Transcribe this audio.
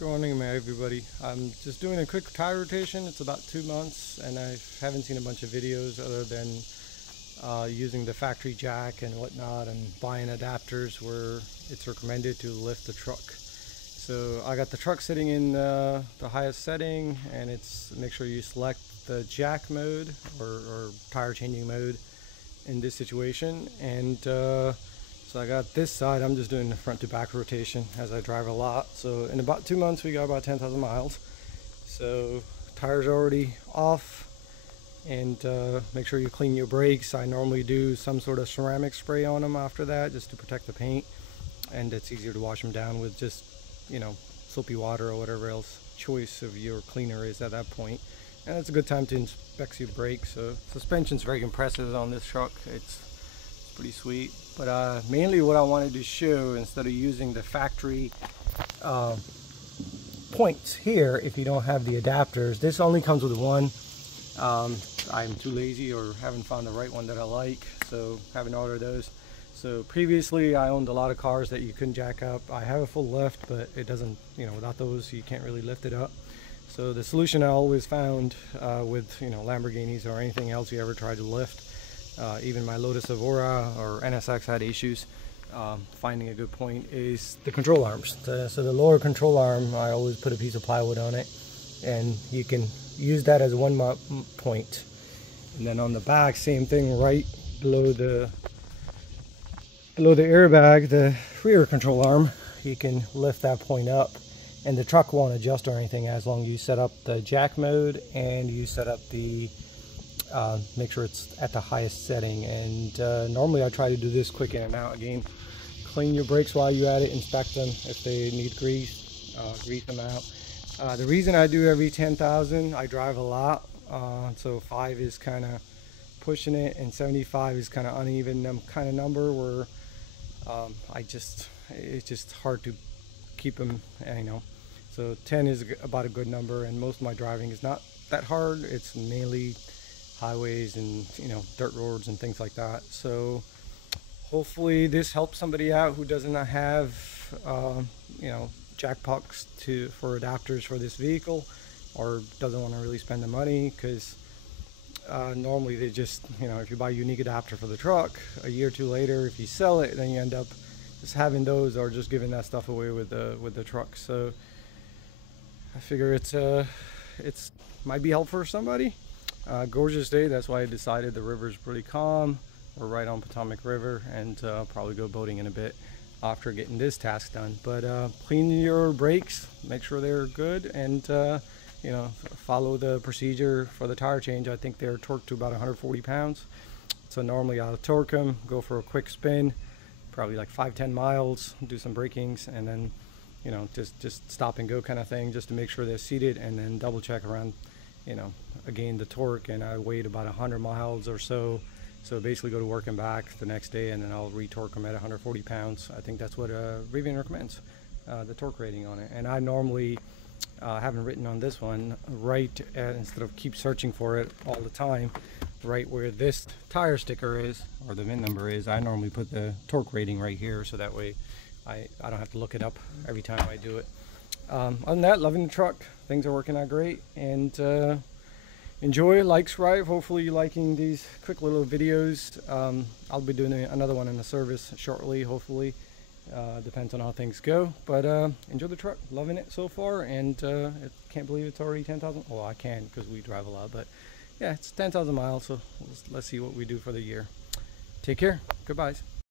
Good morning, everybody. I'm just doing a quick tire rotation. It's about 2 months, and I haven't seen a bunch of videos other than using the factory jack and whatnot, and buying adapters where it's recommended to lift the truck. So I got the truck sitting in the highest setting, and it's make sure you select the jack mode or tire changing mode in this situation. And so I got this side, I'm just doing the front to back rotation as I drive a lot. So in about 2 months we got about 10,000 miles. So tires are already off, and make sure you clean your brakes. I normally do some sort of ceramic spray on them after that, just to protect the paint, and it's easier to wash them down with just, you know, soapy water or whatever else choice of your cleaner is at that point. And it's a good time to inspect your brakes. So suspension's very impressive on this truck. It's pretty sweet. But mainly what I wanted to show, instead of using the factory points here, if you don't have the adapters, this only comes with one. I'm too lazy or haven't found the right one that I like, so haven't ordered those. So previously I owned a lot of cars that you couldn't jack up. I have a full lift, but it doesn't, you know, without those you can't really lift it up. So the solution I always found with, you know, Lamborghinis or anything else you ever tried to lift, even my Lotus Evora or NSX had issues finding a good point, is the control arms. So the lower control arm, I always put a piece of plywood on it, and you can use that as one point. And then on the back, same thing, right below the airbag, the rear control arm, you can lift that point up, and the truck won't adjust or anything as long as you set up the jack mode and you set up the make sure it's at the highest setting. And normally I try to do this quick in and out. Again, clean your brakes while you're at it, inspect them. If they need grease, grease them out. The reason I do every 10,000, I drive a lot, so 5 is kind of pushing it, and 75 is kind of uneven kind of number where it's just hard to keep them, you know. So 10 is about a good number, and most of my driving is not that hard. It's mainly highways and, you know, dirt roads and things like that. So hopefully this helps somebody out who does not have you know, jack pucks for adapters for this vehicle, or doesn't want to really spend the money, because normally they just, you know, if you buy a unique adapter for the truck, a year or two later if you sell it, then you end up just having those or just giving that stuff away with the truck. So I figure it's might be helpful for somebody. Gorgeous day, that's why I decided the river's pretty calm. We're right on Potomac River, and I'll probably go boating in a bit after getting this task done. But clean your brakes, make sure they're good, and you know, follow the procedure for the tire change. I think they're torqued to about 140 pounds. So normally I'll torque them, go for a quick spin, probably like 5-10 miles, do some brakings, and then, you know, just stop and go kind of thing, just to make sure they're seated, and then double check around, you know, again the torque. And I weighed about 100 miles or so. So basically go to work and back the next day, and then I'll re-torque them at 140 pounds. I think that's what Rivian recommends, the torque rating on it. And I normally haven't written on this one, right at, instead of keep searching for it all the time, right where this tire sticker is, or the VIN number is, I normally put the torque rating right here, so that way I don't have to look it up every time I do it. Other than that, loving the truck. Things are working out great, and enjoy, like, subscribe. Hopefully you're liking these quick little videos. I'll be doing another one in the service shortly, hopefully. Depends on how things go, but enjoy the truck. Loving it so far, and can't believe it's already 10,000. Well, I can, because we drive a lot, but yeah, it's 10,000 miles, so let's see what we do for the year. Take care. Goodbyes.